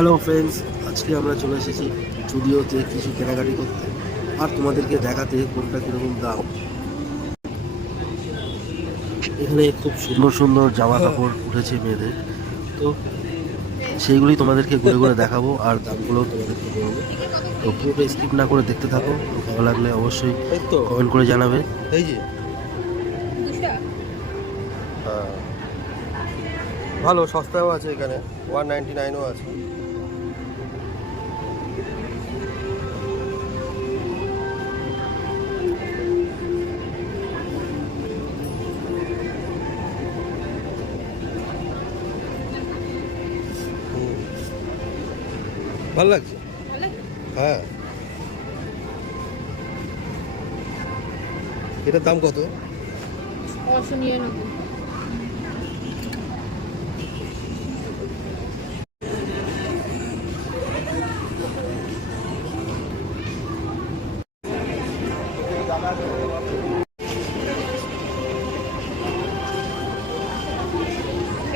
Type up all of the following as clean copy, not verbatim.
Hello friends, আজকে আমরা চলে এসেছি জুডিওতে কিছু কেনাকাটি করতে আর তোমাদেরকে দেখাতে কোনটা কীরকম দাম। এখানে খুব সুন্দর সুন্দর জামা কাপড় উঠেছে মেয়েদের, তো সেইগুলি তোমাদেরকে ঘুরে ঘুরে দেখাবো আর দামগুলোও তোমাদেরকে বলবো। তো পুরোটা স্কিপ না করে দেখতে থাকো। ভালো লাগলে অবশ্যই কমেন্ট করে জানাবে। এই যে ভালো সস্তাও আছে, এখানে 199ও আছে। ভালো লাগছে, হ্যাঁ। এটার দাম কত? 999।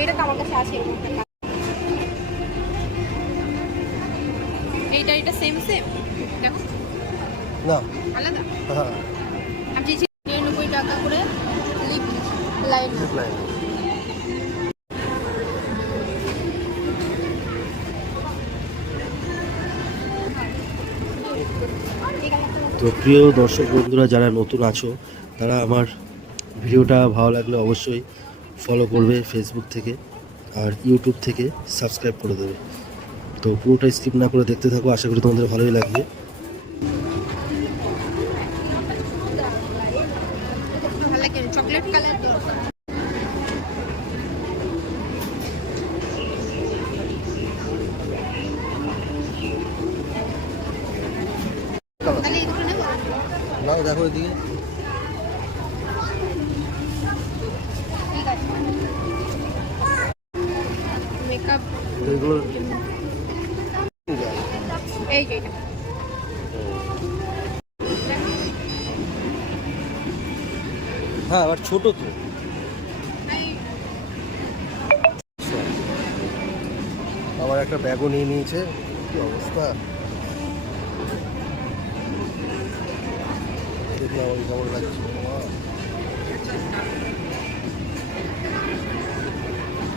এটা তো আমার কাছে আছে। এটা সেম দেখো না আলাদা। হ্যাঁ, আমি চেয়েছি 99 টাকা করে লিপ লাইন। তো প্রিয় দর্শক বন্ধুরা, যারা নতুন আছো তারা আমার ভিডিওটা ভালো লাগলে অবশ্যই ফলো করবে ফেসবুক থেকে, আর ইউটিউব থেকে সাবস্ক্রাইব করে দেবে। তো পুরোটা স্কিপ না করে দেখতে থাকো, আশা করি তোমাদের ভালোই লাগবে। চকলেট কালার নাও দেখো এদিকে। মেকআপ এগুলো এই যে হ্যাঁ, আবার ছোট তো। আমার একটা ব্যাগও নিয়ে নিয়েছে, কি অবস্থা দেখি আমার কেমন লাগছে।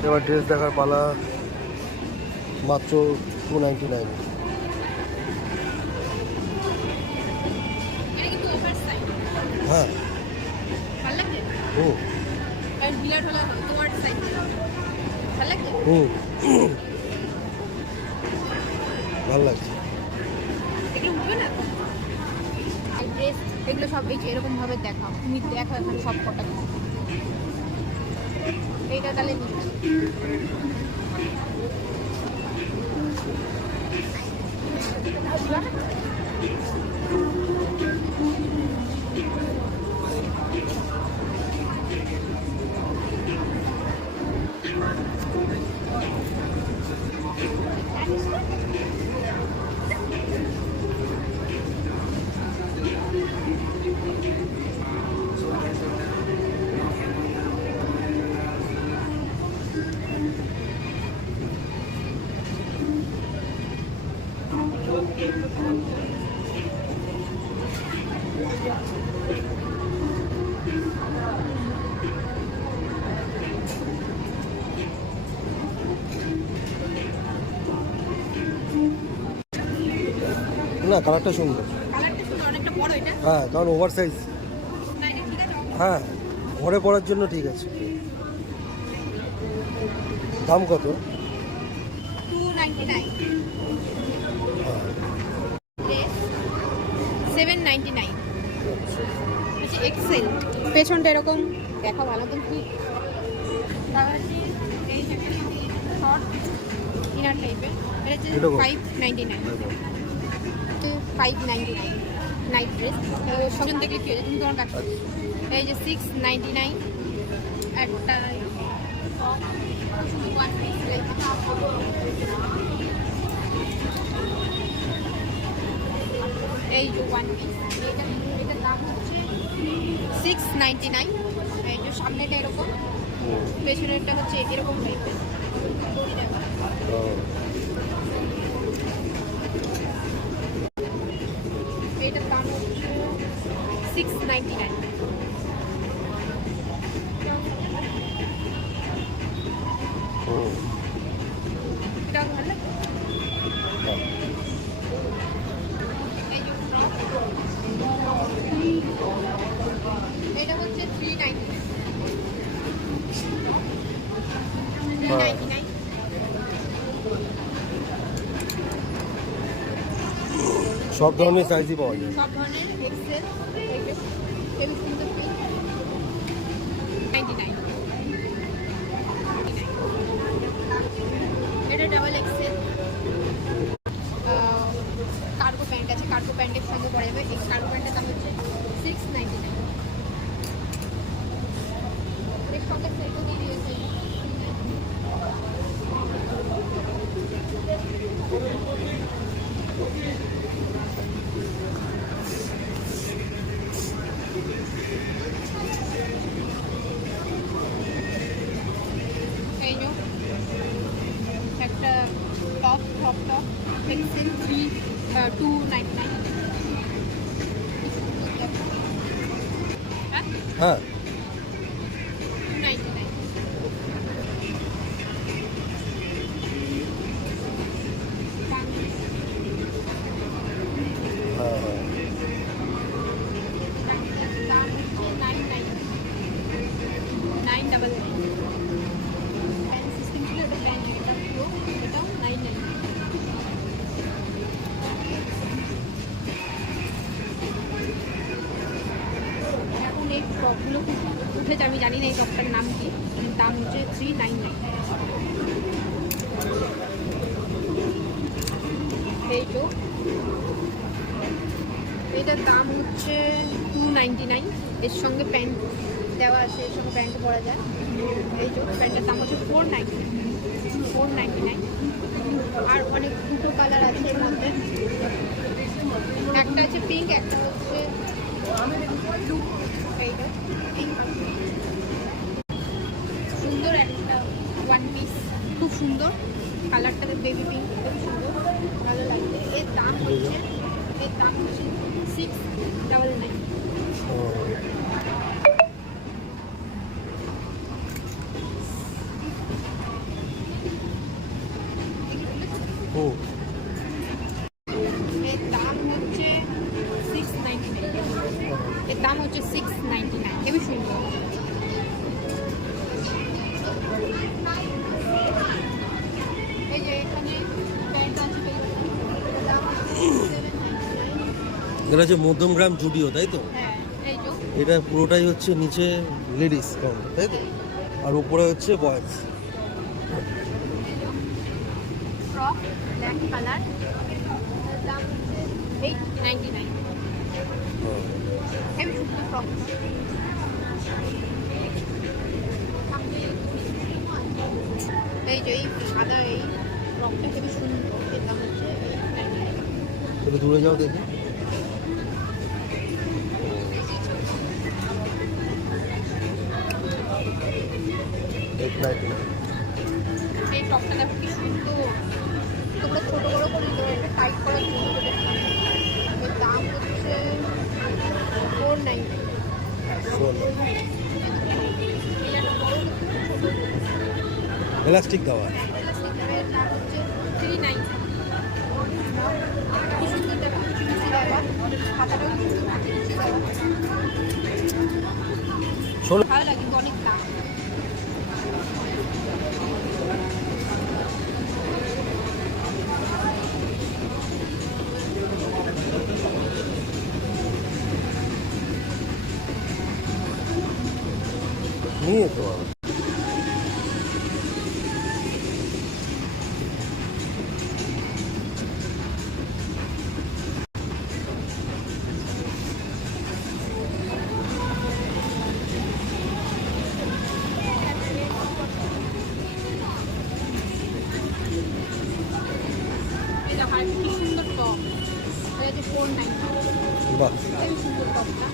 এবার ড্রেস দেখার পালা, মাত্র 299। হ্যাঁ, ভালো লাগছে। হুম আর বিলাট হলো তোমার সাইজ ভালো লাগছে। হুম ভালো লাগছে। এগুলো উঠবে না আর ড্রেস এগুলো সব এই যে এরকম ভাবে দেখাও, তুমি দেখো এখানে সব কটা এইটা তাহলে নিচ্ছি। না, কালারটা সুন্দর। কালারটা সুন্দর, অনেকটা বড় এটা। হ্যাঁ, কারণ ওভার সাইজ। না এটা ঠিক আছে। হ্যাঁ, ঘরে পরার জন্য ঠিক আছে। দাম কত? 299 ড্রেস 799। আচ্ছা এক্সেল পেছনটা এরকম দেখা ভালো তো কি এই যে শর্ট ইনার টাইপের এটা হচ্ছে 599 তো 599 নাইট ড্রেস সজন থেকে কি তুমি তোমার কাছে এই যে 699 একটা ওয়ান পিস এই যে ওয়ান পিস এটার দাম হচ্ছে 699। এই যে সামনেটা এরকম, পেছনেরটা হচ্ছে এরকম টাইপের। 699 হুম। এটা ভালো লাগে? এই যে ফ্রক। এটা হচ্ছে 399 399 সব ধরনের সাইজই পাওয়া যায়। সব ধরনের এক্সেল এই সুন্দর পিস 99 এটা ডাবল এক্সেল কার্গো প্যান্ট আছে, কার্গো প্যান্টের সঙ্গে পরা যাবে। এই কার্গো প্যান্টের দাম হচ্ছে 699 এর সঙ্গে সেটও দিয়ে দিয়েছে। এই যে একটা টপ এক্সেল 299 হ্যাঁ, 299 হ্যাঁ, হ্যাঁ। দাম হচ্ছে 999 প্যান সিস্টেম ছিল, এটা প্যান এটা পুরো, এটাও 999 এখন এই টপগুলো খুব উঠেছে, আমি জানি না এই টপটার নাম কি, দাম হচ্ছে 399 এই তো এটার দাম হচ্ছে 299 এর সঙ্গে প্যান্ট দেওয়া আছে, এর সঙ্গে প্যান্ট পরা যায়। এই যে প্যান্টের দাম হচ্ছে 499 আর অনেক দুটো কালার আছে এর মধ্যে, একটা আছে পিঙ্ক, একটা হচ্ছে ব্লু। এইটা পিঙ্ক সুন্দর একটা ওয়ান পিস, খুব সুন্দর কালারটা, বেবি পিঙ্ক, খুব সুন্দর, ভালো লাগছে। এর দাম হচ্ছে 699 হুম। এর দাম হচ্ছে 699 এর দাম হচ্ছে 699 খুবই সুন্দর। এই যে এখানে প্যান্ট আছে, এটার দাম হচ্ছে 799 এটা হচ্ছে মধ্যমগ্রাম জুডিও, তাই তো? হ্যাঁ এই যে এটা পুরোটাই হচ্ছে নিচে লেডিস কাউন্টার, তাই তো? আর উপরে হচ্ছে বয়েজ। ফ্রক ব্ল্যাক কালার, এর দাম হচ্ছে 899 খুবই সুন্দর ফ্রক। এই যে এই সাদা এই ফ্রকটা খুবই সুন্দর, এর দাম হচ্ছে 899 একটু দূরে যাও দেখি। এই টপটা দেখো কি সুন্দর, তোমরা ছোট বড় করে দিতে পারো, এটা টাইট করার জন্য এর দাম হচ্ছে 499 এলাস্টিক দেওয়া। এর দাম হচ্ছে 399 কি সুন্দর দেখো, কুচি দেওয়া, খাতাটাও কিন্তু কুচি দেওয়া, শোনো, ভালো লাগে কিন্তু অনেক দাম। নিয়ে যেতে পারো। এই দেখো আর কি সুন্দর টপ, এটা হচ্ছে 499 বাহ, খুবই সুন্দর টপটা।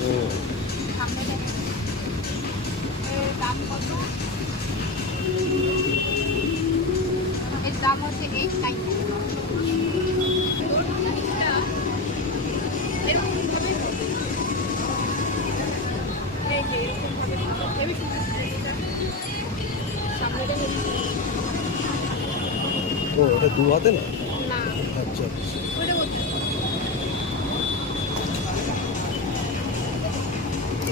হুম। দাম হচ্ছে 899। ও এটা দু হাতে না? না আচ্ছা ওটা বলতে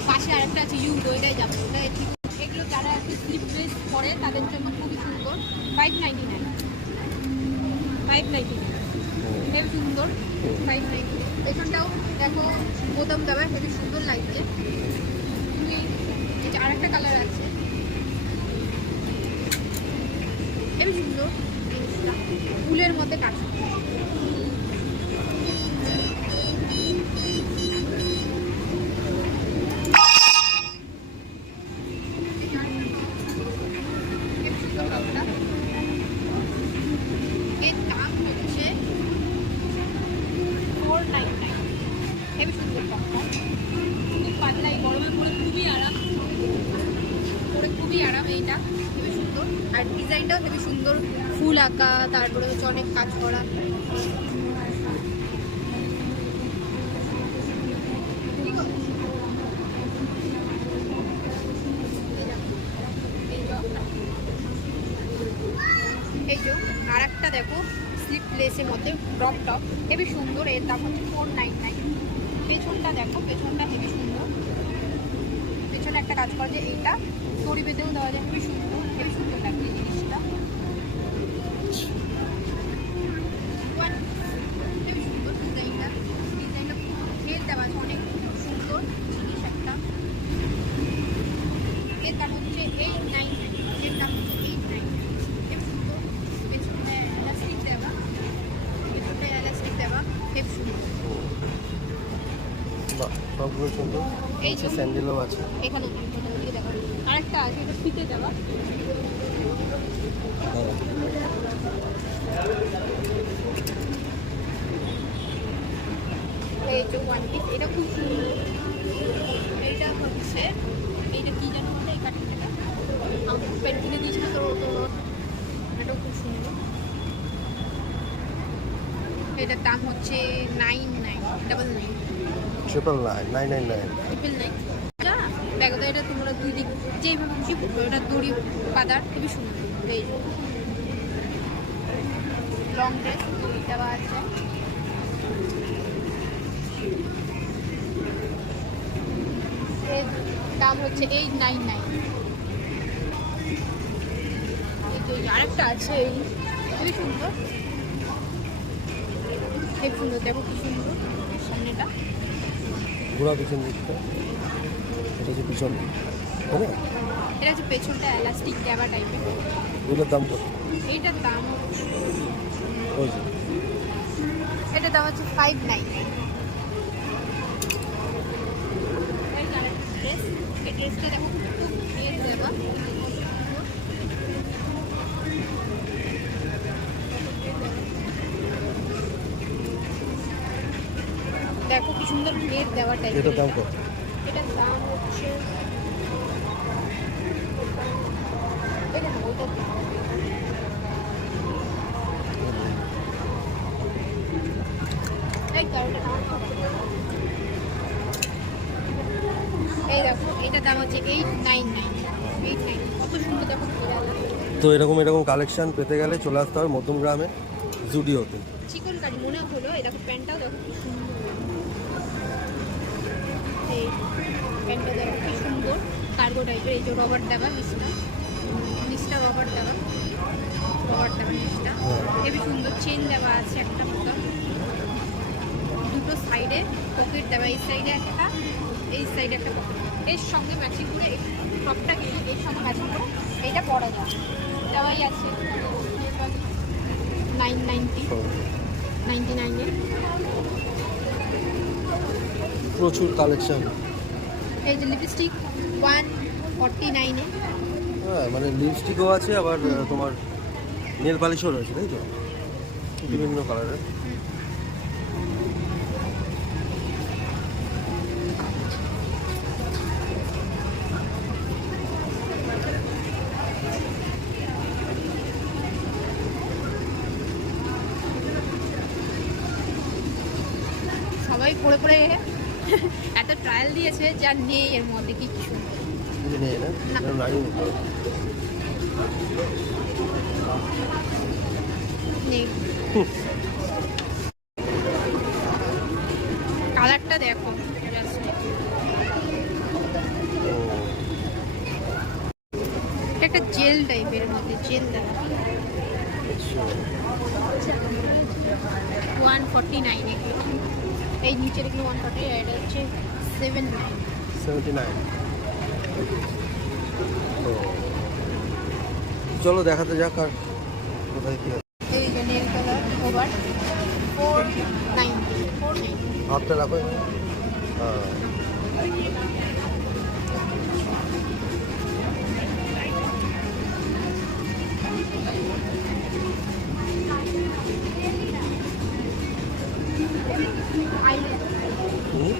পাশে আরেকটা আছে ইউরো, এটাই যাবে ওটা ঠিক। এগুলো যারা একটু স্লিপলেস পরে তাদের জন্য খুবই সুন্দর। 599 খুব সুন্দর। 599 পেছনটাও দেখো বোতাম দেওয়া, খুবই সুন্দর লাগছে। তুমি এটা আরেকটা কালার আছে, খুবই সুন্দর জিনিসটা, ফুলের মধ্যে কাজ। এর দাম হচ্ছে 499। হেবি সুন্দর টপটা, খুব পাতলা, এই গরমের পরে খুবই আরাম, পরে খুবই আরাম এইটা, হেবি সুন্দর। আর ডিজাইনটাও হেবি সুন্দর, ফুল আঁকা, তারপরে হচ্ছে অনেক কাজ করা। এই যে আর একটা দেখো স্লিপলেসের মধ্যে ক্রপ টপ, হেবি সুন্দর। এর দাম হচ্ছে 499। পেছনটা দেখো, পেছনটা হেবি সুন্দর, পেছনে একটা কাজ করা, যে এইটা দড়ি বেঁধেও দেওয়া যায়, হেবি সুন্দর, হেবি সুন্দর লাগছে জিনিসটা। হেবি সুন্দর ডিজাইনটা, ডিজাইনটা খুব ঘের দেওয়া আছে, অনেক সুন্দর জিনিস একটা। এর দাম হচ্ছে 899। এর দাম হচ্ছে 899। হেবি সুন্দর, পেছনে এলাস্টিক দেওয়া, পেছনে এলাস্টিক দেওয়া, হেবি সুন্দর। বাহ, সবগুলো সুন্দর। এই নিচে স্যান্ডেলও আছে। এখানে ওদিকে দেখো আরেকটা আছে, এটা ফিতে দেওয়া। এই যে ওয়ান পিস, এটা খুব সুন্দর। এইটা হচ্ছে, এইটা কি জানো বলে, এই কাটিংটা আমাকে পেন কিনে দিয়েছিল, তো এটাও খুব সুন্দর। এটার দাম হচ্ছে 9999। 999 দেখো তো, এটা তোমরা দুই দিক যেইভাবে খুশি করবে, ওটা দড়ি বাঁধার খুবই সুন্দর। এই লং ড্রেস দড়ি দেওয়া আছে। এর দাম হচ্ছে 899। এই যে আরেকটা আছে, এই খুবই সুন্দর, খুব সুন্দর, দেখো কি সুন্দর সামনেটা। ঘোরা পিছন দিকটা, এটা হচ্ছে পিছন, তাই না? এটা হচ্ছে পেছনটা এলাস্টিক দেওয়া টাইপের। এগুলোর দাম কত? এইটার দাম হচ্ছে, ওই যে এটার দাম হচ্ছে 599। ড্রেস, এই ড্রেসটা দেখো খুব ইয়ে দেওয়া, দেখো কি সুন্দর ঘের দেওয়া টাইপের। এটার দাম কত? এটার দাম হচ্ছে, এটা না, ওইটার দাম এই কারণটা দাম কত? এই দেখো, এটার দাম হচ্ছে 899। কত সুন্দর দেখো ঘেরা। তো এরকম এরকম কালেকশন পেতে গেলে চলে আসতে হবে মধ্যমগ্রামে জুডিওতে। চিকন কারি মনে হলো, এই দেখো প্যান্টটাও দেখো কি সুন্দর, এই প্যান্টটা দেখো কি সুন্দর, কার্গো টাইপের। এই যে রবার দেওয়া নিচটা, নিচটা রবার দেওয়া, নিচটা হেবি সুন্দর। চেন দেওয়া আছে একটা মতো, দুটো সাইডে পকেট দেওয়া, এই সাইডে একটা, এই সাইডে একটা পকেট। এর সঙ্গে ম্যাচিং করে এই টপটা কিনে এর সঙ্গে ম্যাচিং করে এইটা পরা যায়, দেওয়াই আছে 999 প্রচুর কালেকশন। এই যে লিপস্টিক 149। হ্যাঁ, মানে লিপস্টিকও আছে, আবার তোমার নেল পালিশও রয়েছে, তাই তো? বিভিন্ন কালারের। পরে পরে এত ট্রায়াল দিয়েছে যা নেই এর মধ্যে কিচ্ছু কিছু নেই না না। এরকম নাড়িয়ে নিতে হবে। নেই। কালারটা দেখো just। এটা একটা জেল টাইপের মধ্যে জেল দেওয়া আচ্ছা 149 এগুলো এই নিচের এগুলো 140 আর এটা হচ্ছে 79 79। তো চলো দেখাতে যাক আর কোথায় কি আছে। এই যে নেল কালার ওভার 490 হাতটা রাখো এখানে। হ্যাঁ হুম।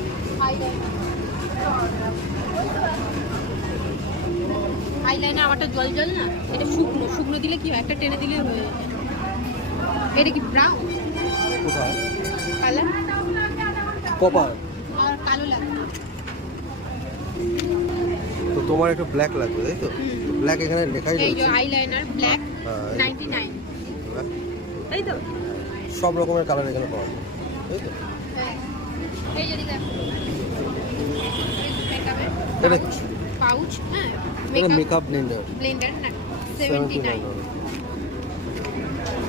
আইলাইনে আমারটা জল জল না এটা শুকনো শুকনো দিলে কি হয় একটা টেনে দিলে হয়ে যায় এটা কি ব্রাউন কোথায় কালার কপার। আর কালো লাগে তো তোমার একটু ব্ল্যাক লাগবে তাই তো? ব্ল্যাক এখানে লেখাই এই যে রয়েছে। আইলাইনার ব্ল্যাক হ্যাঁ, এই 99 black। তাই তো সব রকমের কালার এখানে পাওয়া যায় তাই তো? হ্যাঁ। এই যদি দেখো মেকআপের এটা পাউচ হ্যাঁ এটা মেকআপ মেকআপ ব্লেন্ডার ব্লেন্ডার না 79 79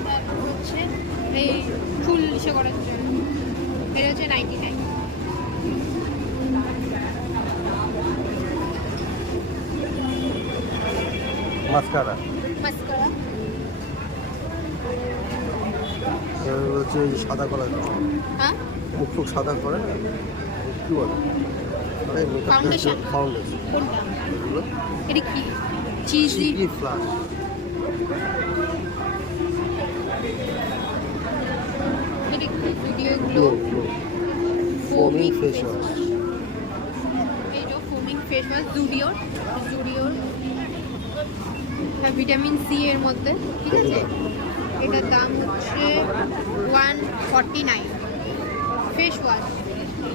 তারপর হচ্ছে এই চুল ইসে করার জন্য এটা হচ্ছে 99 মাস্কারা মাস্কারা হচ্ছে ওই যে সাদা কালার হ্যাঁ মুখ টুক সাদা করে না কি বলে আরে Foundation? ফাউন্ডেশন কোনটা এগুলো এটা কি চিজি চিকি ফ্লাশ এটা কি video glow glow glow ফোমিং Foaming face face wash এই যে ফোমিং ফেস ওয়াশ জুডিওর হ্যাঁ ভিটামিন সি এর মধ্যে ঠিক আছে এটার দাম হচ্ছে 149 ফেস ওয়াশ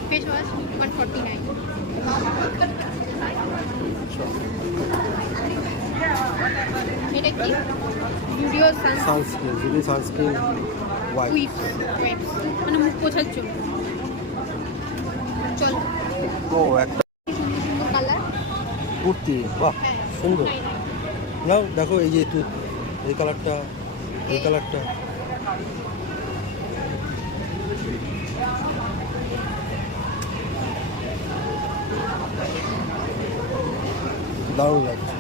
149 এটা কি জুডিও সানস্ক্রিন যদি সানস্ক্রিন হোয়াইট উইপস মানে মুখ পোছার জন্য চল ও একটা সুন্দর কালার কুর্তি বাহ হ্যাঁ সুন্দর নাও দেখো এই যে তুই এই কালারটা এই এই- কালারটা দারুণ লাগছে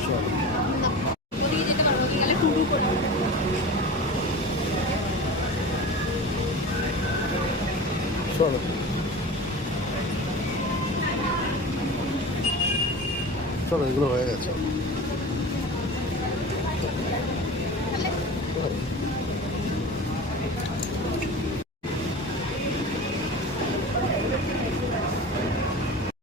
চলো না ওদিকে যেতে পারবো ওদিকে গেলে টুটু করে চলো চলো এগুলো হয়ে গেছে তাহলে